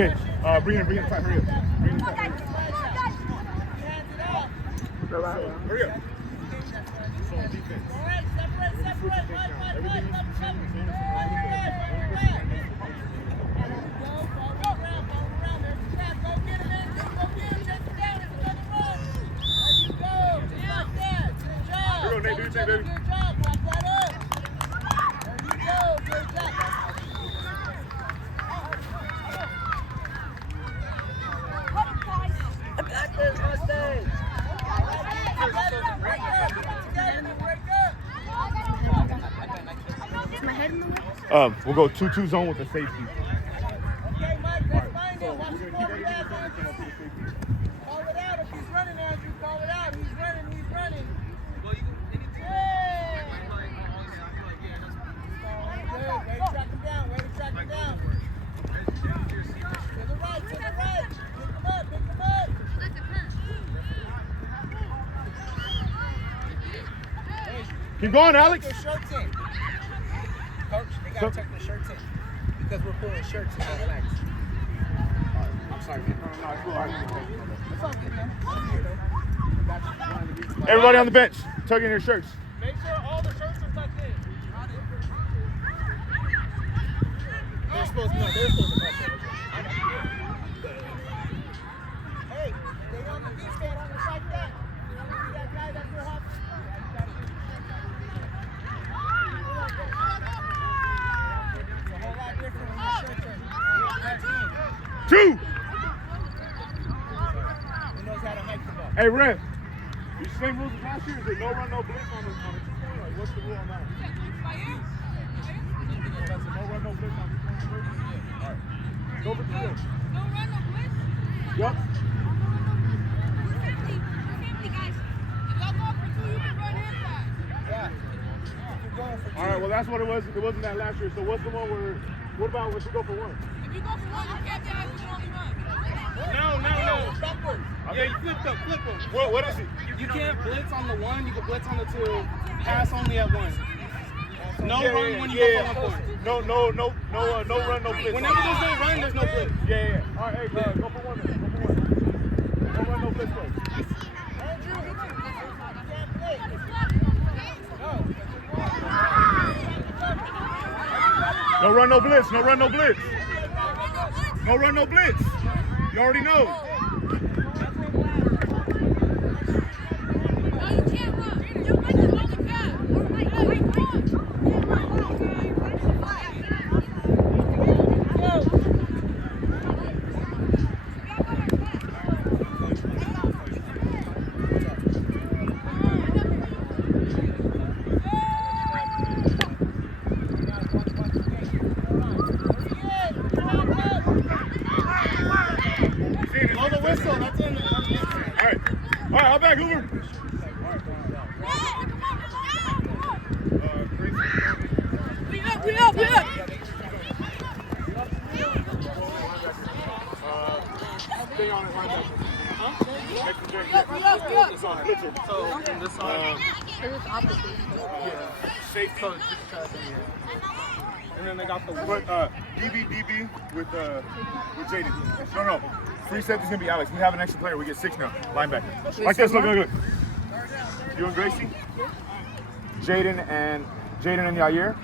Okay, bring it inside, hurry up. Bring it inside. Hurry up. So, defense. Separate. Everything needs to be same. Here you go, Nate, do your thing, baby. We'll go 2-2 zone with the safety. Okay, Mike, let's find him. Watch him call it out, Andrew. Call it out if he's running, Andrew. Call it out. He's running. Way to track him down. To the right. Pick him up. Keep going, Alex. Their shirts in. Coach, they gotta tuck their shirts in because we're pulling shirts and not flags. I'm sorry, man. No, it's cool. It's all good, man. Everybody on the bench, tuck in your shirts. Make sure all the shirts are tucked in. They're supposed to tuck in. Hey, they on the beach stand on the side back. You see that guy that's your hop? Two. Who knows how to hike the ball? Hey, Ren. These same rules as last year. Is it no run, no blitz on the 2-point? Like, what's the rule on that? That's a no run, no blitz on the 2-point. All right. Go for 2. No run, no blitz? Yep. Guys. If y'all go for 2, you can run inside. Yeah. You're going for 2. All right, well, that's what it was. It wasn't that last year. So what's the one where, what about if we go for 1? If you go for 1, you can't be able to only run. No. Backwards. Yeah, you flip them. What is it? You can't blitz on the 1, you can blitz on the 2, pass only at 1. No run when you go for 1 point. No run, no blitz. Whenever there's no run, there's no blitz. Yeah. All right, hey, go for 1 then. No run, no blitz, bro. No run, no blitz. No run, no blitz. No run, no blitz. You already know. No, you can't run. You make the only pass. Blow the whistle, that's in. All right, I'll back Hoover. We up. Stay on it right now. We up. It's on blitzer. So, this side. Safety. And then they got the But DB with Jaden. No. Free safety's gonna be Alex. We have an extra player. We get 6 now. Linebacker. Like this. Look. You and Gracie. Jaden and Yair.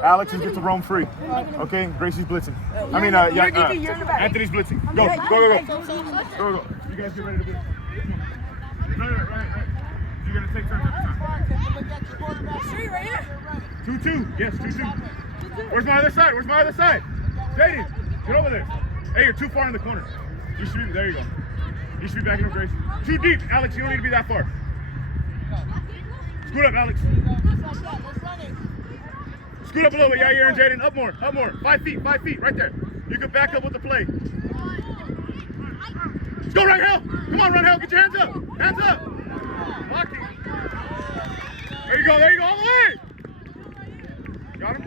Alex is get to roam free. Okay, Gracie's blitzing. I mean, Anthony's blitzing. Go. You guys get ready to blitz. Right. You're gonna take turns every time. Right here. 2-2. Yes, 2-2. Where's my other side? Jaden, get over there. Hey, you're too far in the corner. You should be. There you go. You should be backing up Gracie. Too deep, Alex. You don't need to be that far. Scoot up, Alex. Scoot up a little bit, Yair and Jaden. Up more. 5 feet, right there. You can back up with the play. Let's go, Rangel. Come on, Rangel. Get your hands up. Lock it. There you go, all the way. Got him?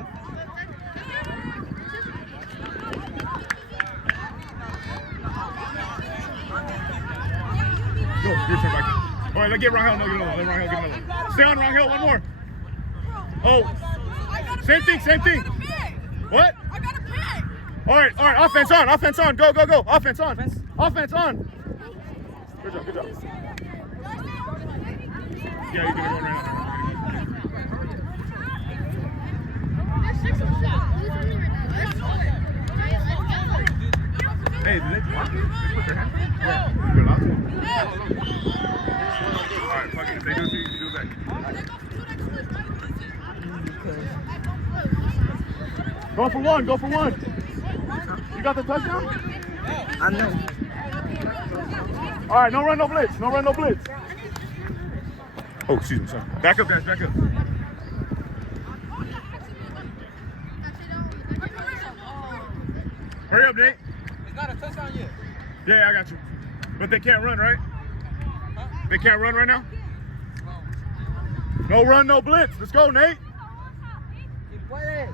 Go, your turn back. All right, let's get Rangel. Let Rangel get another. Stay on, Rangel. One more. Oh. Same thing. What? I got a pick. All right, offense on, go, offense on. Offense on. Good job. Yeah, you're gonna go right now. Hey, did they block it? Put their hand? Yeah. You're allowed to? Alright, fuck it. If they do it to you, you can do it back. Go for one. You got the touchdown? I know. Alright, no run, no blitz. Oh, excuse me, sorry. Back up, guys, back up. Hurry up, Nate. It's not a touchdown yet. Yeah, I got you. But they can't run, right? They can't run right now? No run, no blitz. Let's go, Nate. Keep playing.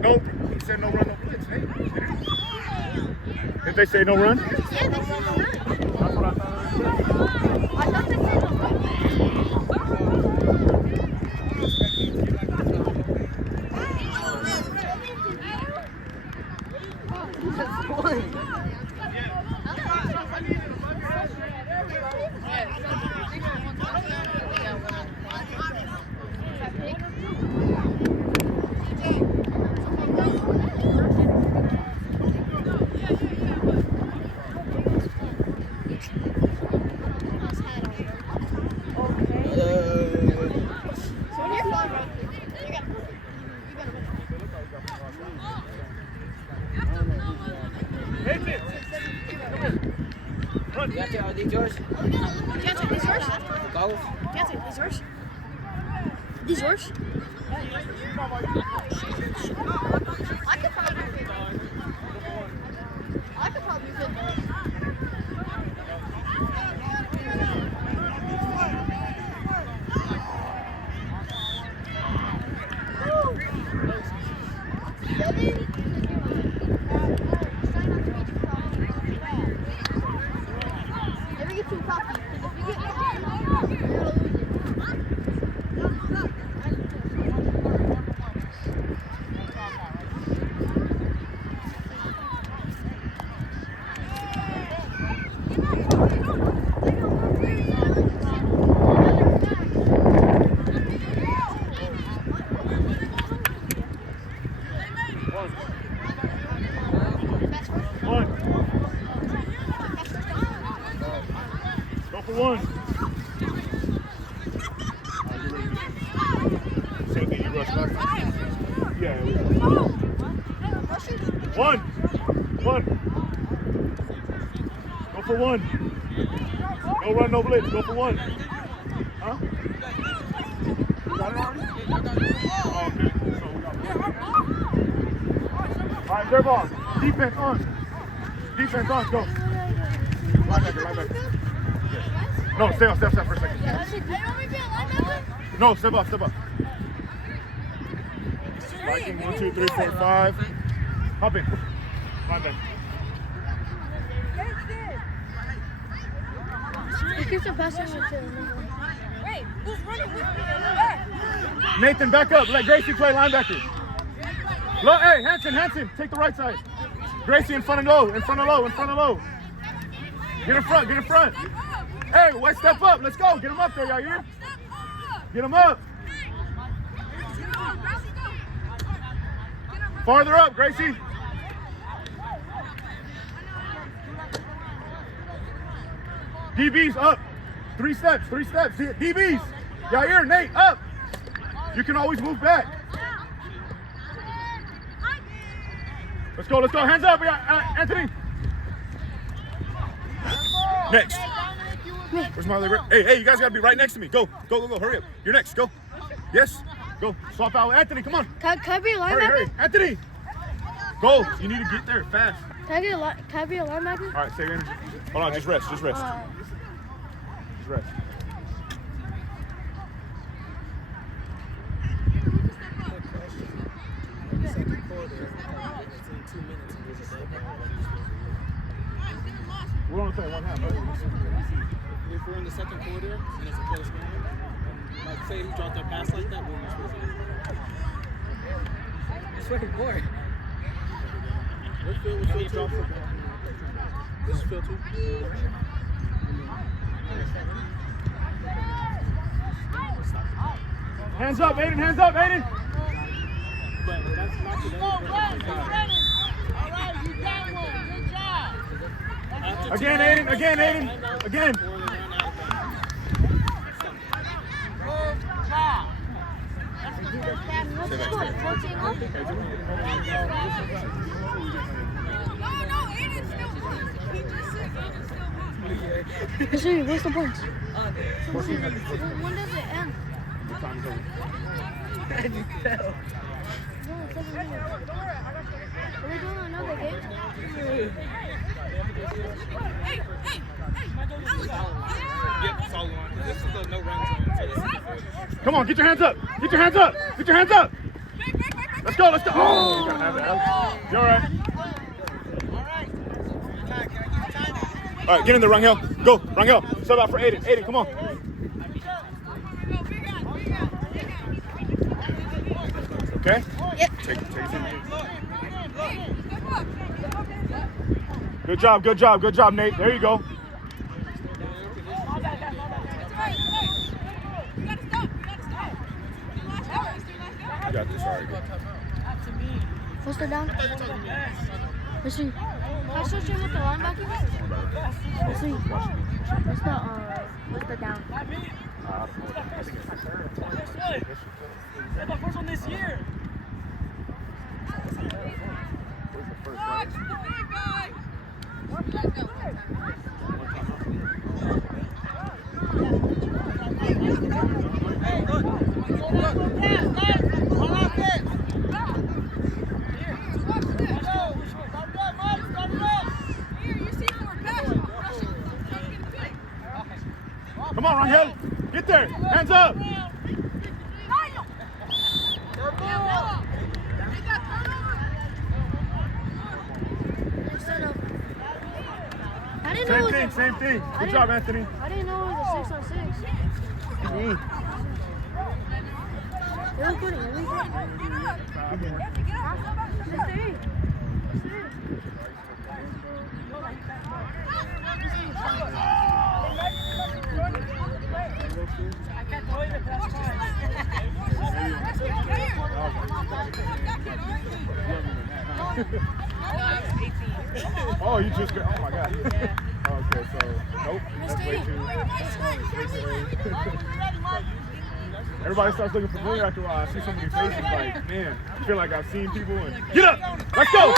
Nope. He said no run, no blitz, Nate. Did they say no run? That's what I thought. I thought they said no run. These yours? These yours? I could probably fit those. Never get too cocky, because if you get cocky, you're gonna lose it. One. Same thing, you rush back. Yeah. One. Go for one. No run, no blitz. Go for one. Huh? You got it already? Oh, okay. So we got one. All right, third ball. Defense on. Go. Linebacker. No, stay off for a second. No, step up. Viking, 1, 2, 3, 4, 5. Hop in. Linebacker. He keeps on passing me too. Wait, who's running with me? Nathan, back up. Let Gracie play linebacker. Hey, Hanson, take the right side. Gracie in front of low. Get in front. Hey, let's step up. Let's go. Get him up there, y'all hear? Get him up. Farther up, Gracie. DBs up. 3 steps. DBs. Y'all hear? Nate, up. You can always move back. Let's go. Hands up, Anthony. Next. Where's my other? Hey, you guys gotta be right next to me. Go. Hurry up. You're next. Go. Yes. Go. Swap out with Anthony. Come on. Can I be a linebacker? Hurry. Anthony. Go. You need to get there fast. Can I be a linebacker? All right, save energy. Hold on. Just rest. Just rest. We're only playing one half, right? second quarter and it's a close game, like say he dropped that pass like that, what are we supposed to do? It's fucking boring. What's Phil two? This is Phil two. Hands up, Aiden. Hands up, Aiden. But that's not the Again, Aiden. Again, Aiden. Again. Hey, what's the point? When does it end? I just fell. No, 7 minutes. Are we doing another game? Yep, it's all on. This is the no run zone. So this is the first. Come on, get your hands up. Get your hands up. Get your hands up. Let's go. Let's go. Oh, you gotta have that, Alex. You all right? All right, get in there, Rangel. Go, Rangel. Sub out for Aiden. Aiden, come on. Okay? Yep. Take it. Good job, good job, good job, Nate. There you go. I got this, all right. What's the down? Let's see. I switch in with the linebacker. Let's see. What's the down? That's the first one this year. Come on, Rangel. Get there. Hands up. I didn't know it was Same thing. Good job, Anthony. I didn't know it was a 6-on-6. They look good. Oh, you just got, oh my God. Okay, so, nope. That's way too. Everybody starts looking familiar after a while. I see so many faces like, man, I feel like I've seen people. And get up! Let's go!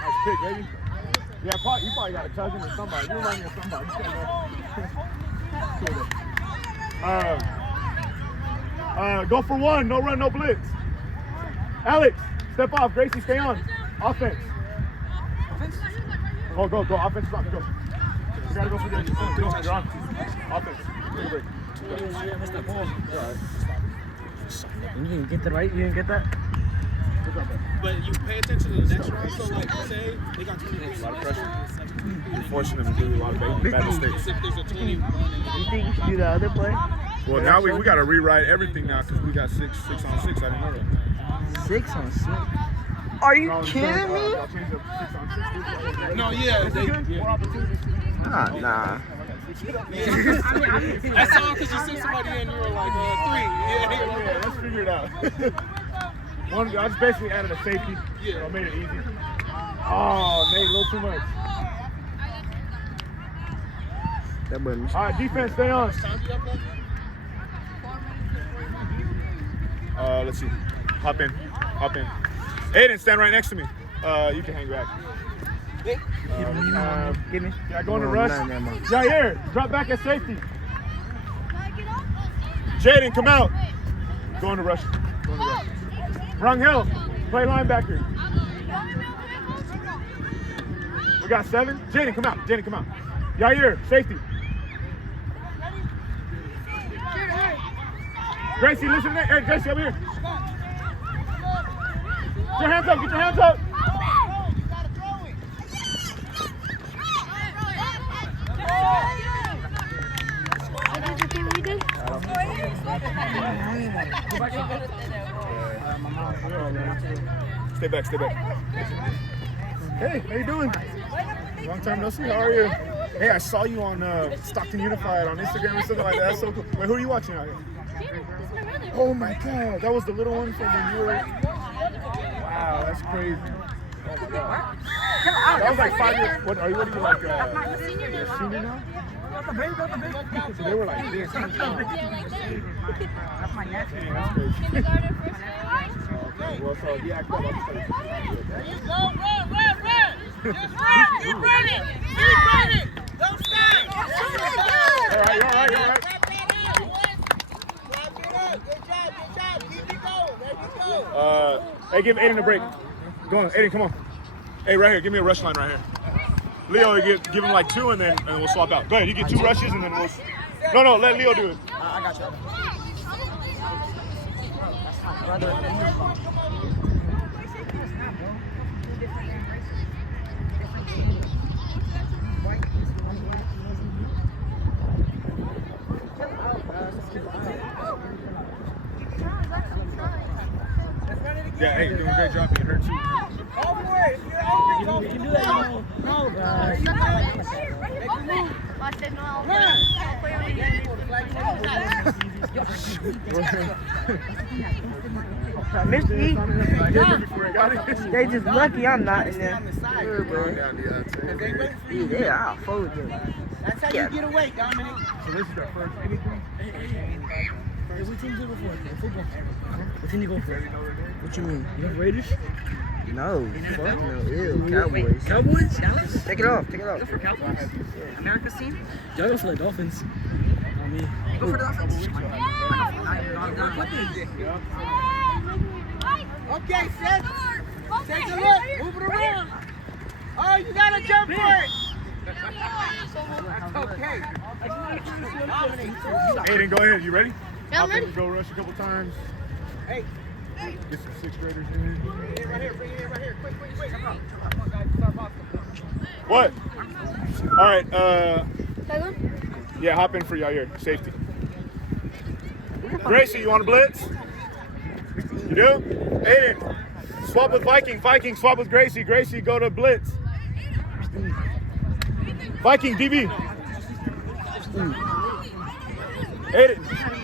Nice pick, baby. Yeah, you probably got a cousin or somebody. You remind me of somebody. Cool. Go for one. No run, no blitz. Alex, step off. Gracie, stay on. Offense. Go. Offense, stop. Go. You gotta go for the extra point. You're on. Offense. Take a break. You didn't get that right? You didn't get that? But you pay attention to the next round. So, like, say they got 20 A lot of pressure. You're forcing them to do a lot of bad mistakes. if there's a 20 You think you should do the other play? Well, now we got to rewrite everything now because we got 6 on 6. I didn't know that. 6 on 6. Are you kidding me? Y'all changed up 6 on 6. No, yeah. More opportunities. Nah. I saw because you sent somebody in and you were like, 3. Yeah, let's figure it out. I just basically added a safety. Yeah. So I made it easy. Oh, Nate, a little too much. That button. All right, defense, stay on. Let's see. Hop in. Aiden, stand right next to me. You can hang back. Give me. Yeah, go in the rush. Jair, drop back at safety. Jaden, come out. Go in the rush. Rangel, play linebacker. We got 7. Jaden, come out. Jair, safety. Gracie, listen to that. Hey, Gracie, over here. Get your hands up. Oh! Stay back, stay back. Hey, how you doing? Long time no see. How are you? Hey, I saw you on Stockton Unified on Instagram or something like that. That's so cool. Wait, who are you watching out here? Oh my God, that was the little one from when you were. Wow, that's crazy. Oh my God. That was like 5 years. What are you? What are you like? Senior now? So they were like this. Yeah, like that. That's my nephew. Kindergarten, first grade. Well, so he acted up. There you go, run! Just run! Keep running! Keep running! Don't stop! You're all right. Wrap that up! Good job! Keep it going! There you go! Hey, give Aiden a break. Go on, Aiden, come on. Hey, right here, give me a rush line right here. Leo, you give him like 2 and then we'll swap out. Go ahead, you get 2 rushes and then we'll. No, let Leo do it. I got you. Yeah, hey, you're doing a great job. You hurt you. Go for it! If you're open, you can do that. No, Missed me. They just lucky I'm not in there. Yeah, I'll fold them. That's how you get away, Dominic. So this is our first anything? What team you go for? Football. What team you go for? What you mean? You have Raiders? No. Fuck no. Ew. Cowboys. Cowboys? Dallas? Take it off. Take it off. Go for Cowboys. America's team? Y'all go for the Dolphins. On me. Go for the Dolphins. Okay, Seth. Take a look. Move it around. Oh, you gotta jump for it. Okay. Aiden, go ahead. You ready? Yeah, I'm Hop in, ready. Go rush a couple times. Hey. Get some 6th graders in here. Right here. Quick. What? All right. Second? Yeah, hop in for y'all here. Safety. Gracie, you want to blitz? You do? Aiden, swap with Viking. Viking, swap with Gracie. Gracie, go to blitz. Viking, DB.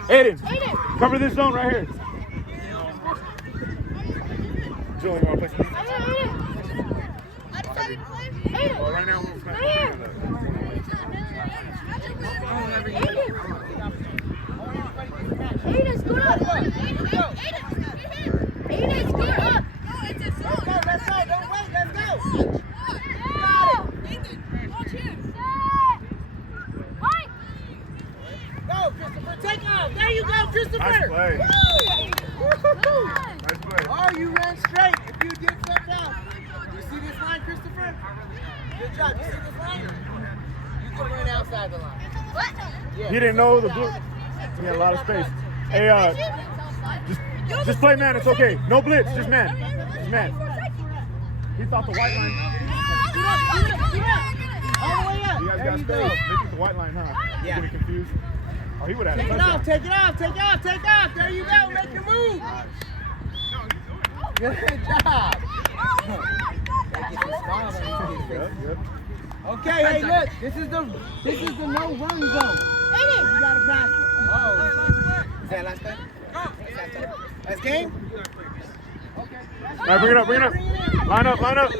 Aiden, cover this zone right here. Julian, you want to play some? Well, right now, we're playing. Aiden, scoot up! Aiden, scoot up! Let's go. Don't wait. Let's go. Go, Christopher. Take off. There you go, Christopher. Nice play. Woo! Nice play. Oh, you ran straight. If you get stepped out. You see this line, Christopher? Good job. You see this line? You can run outside the line. Yeah. He didn't know the blue. He had a lot of space. Hey, just play man. It's okay. No blitz. Just man. Just man. He thought the white line. All the way up. You guys There got you space. go. They think the white line, huh? Yeah. Getting confused. Oh, he would have. Take it off. There you go. Make your move. Good job. Yep. Okay, hey, look. This is the no run zone. You gotta pass it. Oh. Is that last time? Last game? All right, bring it up. Line up.